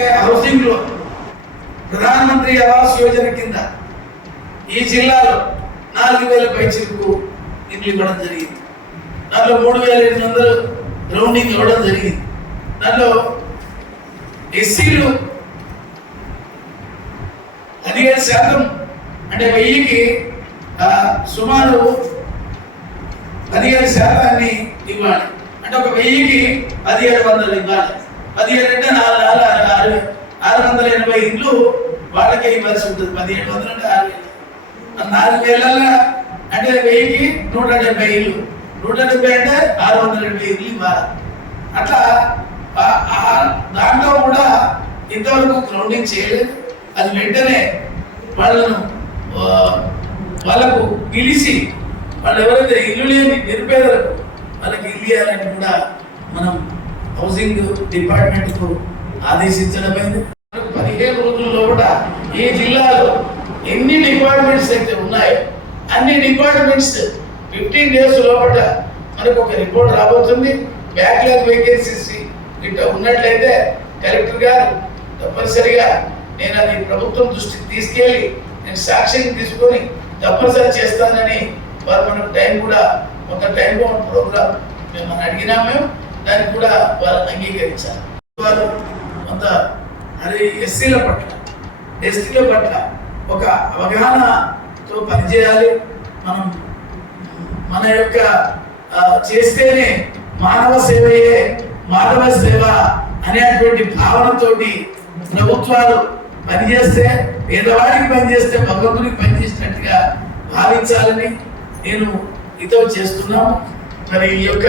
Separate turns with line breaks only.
హౌసింగ్లో ప్రధానమంత్రి ఆవాస్ యోజన కింద ఈ జిల్లాలో నాలుగు వేల పైచిలకు ఇండ్లు ఇవ్వడం జరిగింది. దాంట్లో మూడు వేల ఎనిమిది వందలు గ్రౌండింగ్ ఇవ్వడం జరిగింది. దాంట్లో ఎస్సీలు పదిహేడు శాతం అంటే వెయ్యికి సుమారు పదిహేడు శాతాన్ని ఇవ్వాలి. అంటే ఒక వెయ్యికి పదిహేడు వందలు ఇవ్వాలి. పదిహేడు అంటే నాలుగు ఆరు ఆరు వందల ఎనభై ఇండ్లు వాళ్ళకే ఇవ్వాల్సి ఉంటుంది. పదిహేడు వందలు అంటే ఆరు వేలు నాలుగు వేలల్లో అంటే వెయ్యికి నూట డెబ్బై ఇల్లు నూట డెబ్బై అంటే ఆరు వందల ఎనభై ఇల్లు ఇవ్వాలి. అట్లా ఆ- దాంట్లో కూడా ఇంతవరకు గ్రౌండింగ్ చేయలేదు. అది వెంటనే వాళ్ళను వాళ్ళకు పిలిచి వాళ్ళు ఎవరైతే ఇల్లు లేని నిరుపేదలకు వాళ్ళకి ఇల్లు ఇవ్వాలని కూడా మనం హౌసింగ్ డిపార్ట్మెంట్కు ఆదేశించడమైంది. పదిహేను రోజుల్లో కూడా ఈ జిల్లాలో ఎన్ని డిపార్ట్మెంట్స్ అయితే ఉన్నాయో అన్ని డిపార్ట్మెంట్స్ ఫిఫ్టీన్ డేస్ లోపల మనకు ఒక రిపోర్ట్ రాబోతుంది. బ్యాక్లాగ్ వేకెన్సీస్ ఇట్లా ఉన్నట్లయితే కలెక్టర్ గారు తప్పనిసరిగా నేను అది ప్రభుత్వం దృష్టికి తీసుకెళ్ళి నేను సాక్ష్యం తీసుకొని తప్పనిసరి చేస్తానని వారు మనకు టైం కూడా ఒక టైం బౌండ్ ప్రోగ్రామ్ మేము అడిగినా అడిగినాం మేము. దానికి కూడా వారు అంగీకరించారు. వారు కొంత అది ఎస్సీల పట్ల ఎస్టీల పట్ల ఒక అవగాహనతో పనిచేయాలి. మనం మన యొక్క చేస్తేనే మానవ సేవయే మానవ సేవ అనేటువంటి భావనతోటి ప్రభుత్వాలు పనిచేస్తే పేదవాడికి పనిచేస్తే భగవంతుడికి పనిచేసినట్టుగా భావించాలని నేను ఇతో చేస్తున్నాం మరి ఈ యొక్క